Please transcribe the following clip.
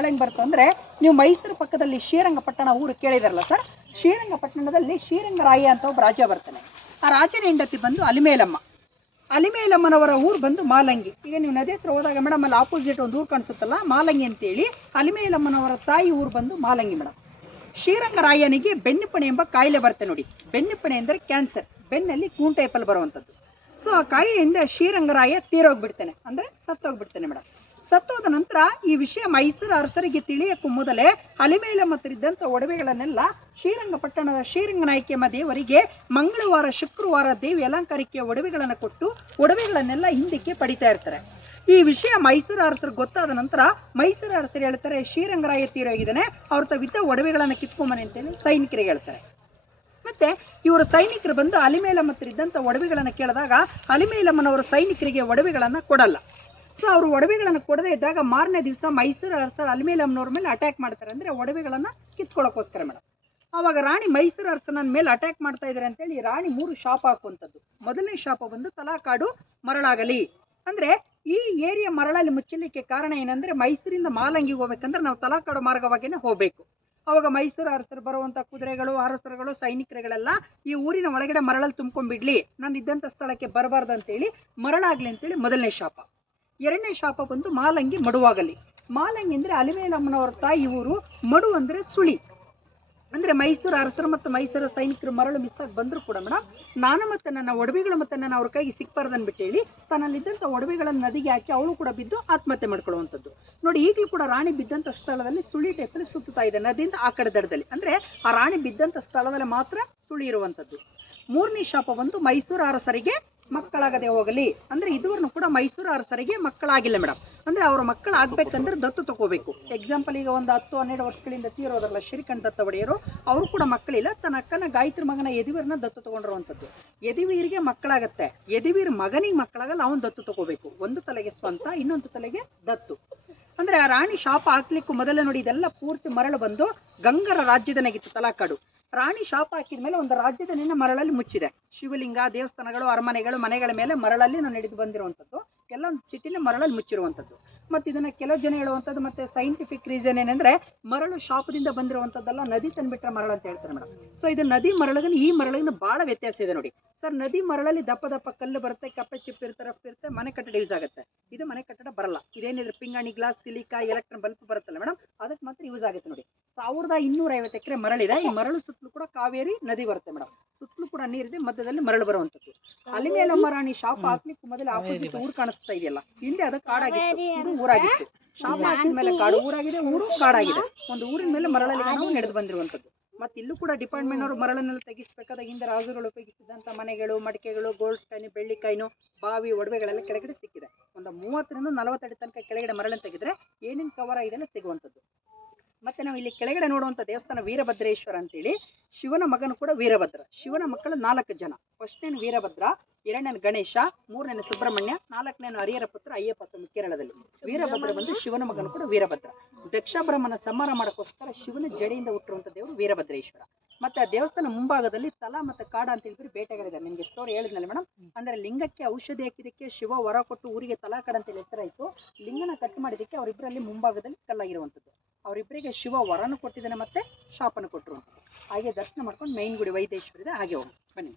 ಮರಳು ಹೆಂಗೆ ಬರುತ್ತೆ ಅಂದರೆ, ನೀವು ಮೈಸೂರು ಪಕ್ಕದಲ್ಲಿ ಶ್ರೀರಂಗಪಟ್ಟಣ ಊರು ಕೇಳಿದಾರಲ್ಲ ಸರ್, ಶ್ರೀರಂಗಪಟ್ಟಣದಲ್ಲಿ ಶ್ರೀರಂಗರಾಯ ಅಂತ ಒಬ್ಬ ರಾಜ ಬರ್ತಾನೆ. ಆ ರಾಜನ ಹೆಂಡತಿ ಬಂದು ಅಲಿಮೇಲಮ್ಮ. ಅಲಿಮೇಲಮ್ಮನವರ ಊರು ಬಂದು ಮಾಲಂಗಿ. ಈಗ ನೀವು ನದಿ ಹತ್ರ ಹೋದಾಗ ಮೇಡಮ್ ಅಲ್ಲಿ ಆಪೋಸಿಟ್ ಒಂದು ಊರು ಕಾಣಿಸುತ್ತಲ್ಲ ಮಾಲಂಗಿ ಅಂತೇಳಿ, ಅಲಿಮೇಲಮ್ಮನವರ ತಾಯಿ ಊರು ಬಂದು ಮಾಲಂಗಿ ಮೇಡಮ್. ಶ್ರೀರಂಗರಾಯನಿಗೆ ಬೆನ್ನುಪಣೆ ಎಂಬ ಕಾಯಿಲೆ ಬರುತ್ತೆ ನೋಡಿ. ಬೆನ್ನುಪಣೆ ಅಂದರೆ ಕ್ಯಾನ್ಸರ್, ಬೆನ್ನಲ್ಲಿ ಕೂನ್ ಟೈಪಲ್ಲಿ ಬರುವಂಥದ್ದು. ಸೊ ಆ ಕಾಯಿಲೆಯಿಂದ ಶ್ರೀರಂಗರಾಯ ತೀರೋಗ್ಬಿಡ್ತಾನೆ, ಅಂದರೆ ಸತ್ತೋಗ್ಬಿಡ್ತಾನೆ ಮೇಡಮ್. ಸತ್ತೋದ ನಂತರ ಈ ವಿಷಯ ಮೈಸೂರು ಅರಸರಿಗೆ ತಿಳಿಯಕ್ಕೂ ಮೊದಲೇ ಅಲಿಮೇಲಮ್ಮ ಇದ್ದಂಥ ಒಡವೆಗಳನ್ನೆಲ್ಲ ಶ್ರೀರಂಗಪಟ್ಟಣದ ಶ್ರೀರಂಗನಾಯಕಿಯಮ್ಮ ದೇವರಿಗೆ ಮಂಗಳವಾರ ಶುಕ್ರವಾರ ದೇವಿ ಅಲಂಕಾರಕ್ಕೆ ಒಡವೆಗಳನ್ನು ಕೊಟ್ಟು ಒಡವೆಗಳನ್ನೆಲ್ಲ ಹಿಂದಕ್ಕೆ ಪಡಿತಾ ಇರ್ತಾರೆ. ಈ ವಿಷಯ ಮೈಸೂರು ಅರಸರು ಗೊತ್ತಾದ ನಂತರ ಮೈಸೂರು ಅರಸರು ಹೇಳ್ತಾರೆ, ಶ್ರೀರಂಗರಾಯ ತೀರೋಗಿದ್ದಾನೆ, ಅವ್ರ ತವಿದ್ದ ಒಡವೆಗಳನ್ನು ಕಿತ್ಕೊಂಬನೆ ಅಂತೇಳಿ ಸೈನಿಕರಿಗೆ ಹೇಳ್ತಾರೆ. ಮತ್ತೆ ಇವರು ಸೈನಿಕರು ಬಂದು ಅಲಿಮೇಲಮ್ಮ ಇದ್ದಂಥ ಒಡವೆಗಳನ್ನು ಕೇಳಿದಾಗ ಅಲಿಮೇಲಮ್ಮನವರು ಸೈನಿಕರಿಗೆ ಒಡವೆಗಳನ್ನು ಕೊಡಲ್ಲ. ಸೊ ಅವರು ಒಡವೆಗಳನ್ನು ಕೊಡದೇ ಇದ್ದಾಗ ಮಾರನೇ ದಿವಸ ಮೈಸೂರು ಅರಸರು ಅಲಿಮೇಲಮ್ಮನವ್ರ ಮೇಲೆ ಅಟ್ಯಾಕ್ ಮಾಡ್ತಾರೆ, ಅಂದರೆ ಒಡವೆಗಳನ್ನು ಕಿತ್ಕೊಳ್ಳೋಕ್ಕೋಸ್ಕರ ಮೇಡಮ್. ಆವಾಗ ರಾಣಿ ಮೈಸೂರು ಅರಸನ ಮೇಲೆ ಅಟ್ಯಾಕ್ ಮಾಡ್ತಾ ಇದ್ದಾರೆ ಅಂತೇಳಿ ರಾಣಿ 3 ಶಾಪ ಹಾಕುವಂಥದ್ದು. ಮೊದಲನೇ ಶಾಪ ಬಂದು ತಲಾಕಾಡು ಮರಳಾಗಲಿ, ಅಂದರೆ ಈ ಏರಿಯಾ ಮರಳಲ್ಲಿ ಮುಚ್ಚಲಿಕ್ಕೆ ಕಾರಣ ಏನಂದರೆ ಮೈಸೂರಿಂದ ಮಾಲಂಗಿಗೆ ಹೋಗ್ಬೇಕಂದ್ರೆ ನಾವು ತಲಾಕಾಡು ಮಾರ್ಗವಾಗಿಯೇ ಹೋಗಬೇಕು. ಅವಾಗ ಮೈಸೂರು ಅರಸರು ಬರುವಂಥ ಕುದುರೆಗಳು ಅರಸರುಗಳು ಸೈನಿಕರುಗಳೆಲ್ಲ ಈ ಊರಿನ ಒಳಗಡೆ ಮರಳಲ್ಲಿ ತುಂಬ್ಕೊಂಡ್ಬಿಡ್ಲಿ, ನಾನು ಇದ್ದಂಥ ಸ್ಥಳಕ್ಕೆ ಬರಬಾರ್ದು ಅಂತೇಳಿ ಮರಳಾಗಲಿ ಅಂತೇಳಿ ಮೊದಲನೇ ಶಾಪ. ಎರಡನೇ ಶಾಪ ಬಂದು ಮಾಲಂಗಿ ಮಡುವಾಗಲಿ. ಮಾಲಂಗಿ ಅಂದರೆ ಅಲಿಮೇಲಮ್ಮನವರ ತಾಯಿ ಊರು, ಮಡು ಅಂದರೆ ಸುಳಿ. ಅಂದರೆ ಮೈಸೂರು ಅರಸರು ಮತ್ತು ಮೈಸೂರು ಸೈನಿಕರು ಮರಳು ಮಿಸ್ ಆಗಿ ಬಂದರೂ ಕೂಡ ಮೇಡಮ್, ನಾನು ಮತ್ತು ನನ್ನ ಒಡವೆಗಳು ಮತ್ತು ನಾನು ಅವ್ರ ಕೈಗೆ ಸಿಕ್ಬಾರ್ದು ಅಂದ್ಬಿಟ್ಟು ಹೇಳಿ ತನ್ನಲ್ಲಿದ್ದಂಥ ಒಡವೆಗಳನ್ನು ನದಿಗೆ ಹಾಕಿ ಅವಳು ಕೂಡ ಬಿದ್ದು ಆತ್ಮಹತ್ಯೆ ಮಾಡ್ಕೊಳ್ಳುವಂಥದ್ದು ನೋಡಿ. ಈಗಲೂ ಕೂಡ ರಾಣಿ ಬಿದ್ದಂಥ ಸ್ಥಳದಲ್ಲಿ ಸುಳಿ ಟೈಪಲ್ಲಿ ಸುತ್ತುತ್ತಾ ಇದೆ, ನದಿಯಿಂದ ಆ ಕಡೆ ದಡದಲ್ಲಿ. ಅಂದರೆ ಆ ರಾಣಿ ಬಿದ್ದಂಥ ಸ್ಥಳದಲ್ಲಿ ಮಾತ್ರ ಸುಳಿ ಇರುವಂಥದ್ದು. ಮೂರನೇ ಶಾಪ ಬಂದು ಮೈಸೂರು ಅರಸರಿಗೆ ಮಕ್ಕಳಾಗದೆ ಹೋಗಲಿ. ಅಂದರೆ ಇದುವರೆಗೂ ಕೂಡ ಮೈಸೂರು ಅರಸರಿಗೆ ಮಕ್ಕಳಾಗಿಲ್ಲ ಮೇಡಮ್. ಅಂದರೆ ಅವರ ಮಕ್ಕಳಾಗಬೇಕಂದ್ರೆ ದತ್ತು ತಗೋಬೇಕು. ಎಕ್ಸಾಂಪಲ್ ಈಗ ಒಂದು 10-12 ವರ್ಷಗಳಿಂದ ತೀರೋದ್ರಲ್ಲ ಶ್ರೀಕಂಠ ದತ್ತ ಒಡೆಯರು, ಅವರು ಕೂಡ ಮಕ್ಕಳಿಲ್ಲ. ತನ್ನ ಅಕ್ಕನ ಗಾಯತ್ರಿ ಮಗನ ಯದುವೀರನ ದತ್ತು ತಗೊಂಡಿರುವಂಥದ್ದು. ಯದುವೀರಿಗೆ ಮಕ್ಕಳಾಗತ್ತೆ, ಯದುವೀರ್ ಮಗನಿಗೆ ಮಕ್ಕಳಾಗಲ್ಲ, ಅವನು ದತ್ತು ತಗೋಬೇಕು. ಒಂದು ತಲೆಗೆ ಸ್ವಂತ, ಇನ್ನೊಂದು ತಲೆಗೆ ದತ್ತು. ಅಂದರೆ ಆ ರಾಣಿ ಶಾಪ ಹಾಕ್ಲಿಕ್ಕೂ ಮೊದಲೇ ನೋಡಿ ಇದೆಲ್ಲ ಪೂರ್ತಿ ಮರಳು ಬಂದು ಗಂಗರ ರಾಜ್ಯದನಾಗಿತ್ತು ತಲಾಕಾಡು. ರಾಣಿ ಶಾಪ ಹಾಕಿದ ಮೇಲೆ ಒಂದು ರಾಜ್ಯದ ನಿನ್ನ ಮರಳಲ್ಲಿ ಮುಚ್ಚಿದೆ. ಶಿವಲಿಂಗ, ದೇವಸ್ಥಾನಗಳು, ಅರಮನೆಗಳು, ಮನೆಗಳ ಮೇಲೆ ಮರಳಲ್ಲಿ ನಾವು ನಡೆದು ಬಂದಿರುವಂಥದ್ದು. ಎಲ್ಲ ಒಂದು ಸಿಟಿನ ಮರಳಲ್ಲಿ ಮುಚ್ಚಿರುವಂಥದ್ದು. ಮತ್ತು ಇದನ್ನು ಕೆಲವು ಜನ ಹೇಳುವಂಥದ್ದು ಮತ್ತು ಸೈಂಟಿಫಿಕ್ ರೀಸನ್ ಏನಂದರೆ ಮರಳು ಶಾಪದಿಂದ ಬಂದಿರುವಂಥದ್ದೆಲ್ಲ ನದಿ ತಂದುಬಿಟ್ರೆ ಮರಳು ಅಂತ ಹೇಳ್ತಾರೆ ಮೇಡಮ್. ಸೊ ಇದು ನದಿ ಮರಳಿಗೆ ಈ ಮರಳಿನ ಭಾಳ ವ್ಯತ್ಯಾಸ ಇದೆ ನೋಡಿ ಸರ್. ನದಿ ಮರಳಲ್ಲಿ ದಪ್ಪ ದಪ್ಪ ಕಲ್ಲು ಬರುತ್ತೆ, ಕಪ್ಪೆ ಚಿಪ್ಪು ಇರುತ್ತೆ, ಮನೆ ಕಟ್ಟಡ ಯೂಸ್ ಆಗುತ್ತೆ. ಇದು ಮನೆ ಕಟ್ಟಡ ಬರಲ್ಲ. ಇದೇನಿದ್ರೆ ಪಿಂಗಾಣಿ, ಗ್ಲಾಸ್, ಸಿಲಿಕಾ, ಎಲೆಕ್ಟ್ರಾನ್ ಬಲ್ಪ್ ಬರುತ್ತಲ್ಲ ಮೇಡಮ್, ಅದಕ್ಕೆ ಮಾತ್ರ ಯೂಸ್ ಆಗುತ್ತೆ ನೋಡಿ. 1250 ಎಕರೆ ಮರಳಿದೆ. ಈ ಮರಳು ಸುತ್ತಲೂ ಕೂಡ ಕಾವೇರಿ ನದಿ ಬರುತ್ತೆ ಮೇಡಮ್. ಸುತ್ತಲೂ ಕೂಡ ನೀರಿದೆ, ಮಧ್ಯದಲ್ಲಿ ಮರಳು ಬರುವಂಥದ್ದು. ಅಲಿಮೇಲಮ್ಮ ರಾಣಿ ಶಾಪ ಹಾಕ್ಲಿಕ್ಕೆ ಮೊದಲು ಆಪೋಸಿಟ್ ಊರು ಕಾಣಿಸ್ತಾ ಇದೆಯಲ್ಲ, ಹಿಂದೆ ಅದು ಕಾಡಾಗಿತ್ತು, ಇದು ಊರಾಗಿತ್ತು. ಶಾಪ ಹಾಕಿದ ಮೇಲೆ ಕಾಡು ಊರಾಗಿದೆ, ಊರು ಕಾಡಾಗಿದೆ. ಒಂದು ಊರಿನ ಮೇಲೆ ಮರಳಲ್ಲಿ ನಾವು ನಡೆದು ಬಂದಿರುವಂಥದ್ದು. ಮತ್ತು ಇಲ್ಲೂ ಕೂಡ ಡಿಪಾರ್ಟ್ಮೆಂಟ್ ಅವರು ಮರಳನ್ನೆಲ್ಲ ತೆಗಿಸಬೇಕಾದಾಗ ಹಿಂದೆ ರಾಜರುಗಳು ಉಪಯೋಗಿಸಿದಂಥ ಮನೆಗಳು, ಮಡಿಕೆಗಳು, ಗೋಲ್ಡ್ ಕಾಯಿನು, ಬೆಳ್ಳಿ ಕಾಯಿನು, ಬಾವಿ, ಒಡವೆಗಳೆಲ್ಲ ಕೆಳಗಡೆ ಸಿಕ್ಕಿದೆ. ಒಂದು 30-40 ಅಡಿ ತನಕ ಕೆಳಗಡೆ ಮರಳನ್ನು ತೆಗೆದ್ರೆ ಏನೇನು ಕವರ್ ಆಗಿದೆಲ್ಲ ಸಿಗುವಂಥದ್ದು. ಮತ್ತು ನಾವು ಇಲ್ಲಿ ಕೆಳಗಡೆ ನೋಡುವಂಥ ದೇವಸ್ಥಾನ ವೀರಭದ್ರೇಶ್ವರ ಅಂತೇಳಿ, ಶಿವನ ಮಗನು ಕೂಡ ವೀರಭದ್ರ. ಶಿವನ ಮಕ್ಕಳು 4 ಜನ. ಫಸ್ಟ್ನೇನು ವೀರಭದ್ರ, ಎರಡನೇನು ಗಣೇಶ, ಮೂರನೇನು ಸುಬ್ರಹ್ಮಣ್ಯ, 4ನೇನು ಹರಿಹರ ಪುತ್ರ ಅಯ್ಯಪ್ಪ ಸ್ವಾಮಿ ಕೇರಳದಲ್ಲಿ. ವೀರಭದ್ರ ಬಂದು ಶಿವನ ಮಗನು ಕೂಡ ವೀರಭದ್ರ. ದಕ್ಷ ಬ್ರಹ್ಮನ ಸಂಹಾರ ಮಾಡೋಕ್ಕೋಸ್ಕರ ಶಿವನ ಜಡೆಯಿಂದ ಹುಟ್ಟಿರುವಂಥ ದೇವರು ವೀರಭದ್ರೇಶ್ವರ. ಮತ್ತು ಆ ದೇವಸ್ಥಾನ ಮುಂಭಾಗದಲ್ಲಿ ತಲ ಮತ್ತು ಕಾಡ ಅಂತ ಹೇಳ್ಬಿಟ್ಟು ಬೇಟೆಗಾರಿದ್ದಾರೆ. ನಿಮಗೆ ಸ್ಟೋರಿ ಹೇಳಿದ್ನಲ್ಲ ಮೇಡಮ್, ಅಂದರೆ ಲಿಂಗಕ್ಕೆ ಔಷಧಿ ಹಾಕಿದ್ದಕ್ಕೆ ಶಿವ ವರ ಕೊಟ್ಟು ಊರಿಗೆ ತಲಾಕಾಡ ಅಂತೇಳಿ ಹೆಸರಾಯಿತು. ಲಿಂಗನ ಕಟ್ ಮಾಡಿದ್ದಕ್ಕೆ ಅವರಿಬ್ಬರಲ್ಲಿ ಮುಂಭಾಗದಲ್ಲಿ ಕಲ್ಲಾಗಿರುವಂಥದ್ದು. ಅವರಿಬ್ಬರಿಗೆ ಶಿವ ವರನು ಕೊಟ್ಟಿದ್ದಾನೆ ಮತ್ತು ಶಾಪನ ಕೊಟ್ಟಿರುವಂಥದ್ದು. ಹಾಗೆ ದರ್ಶನ ಮಾಡ್ಕೊಂಡು ಮೈನ್ ಗುಡಿ ವೈದೇಶ್ವರ ಇದೆ, ಹಾಗೆ ಹೋಗಿ ಬನ್ನಿ.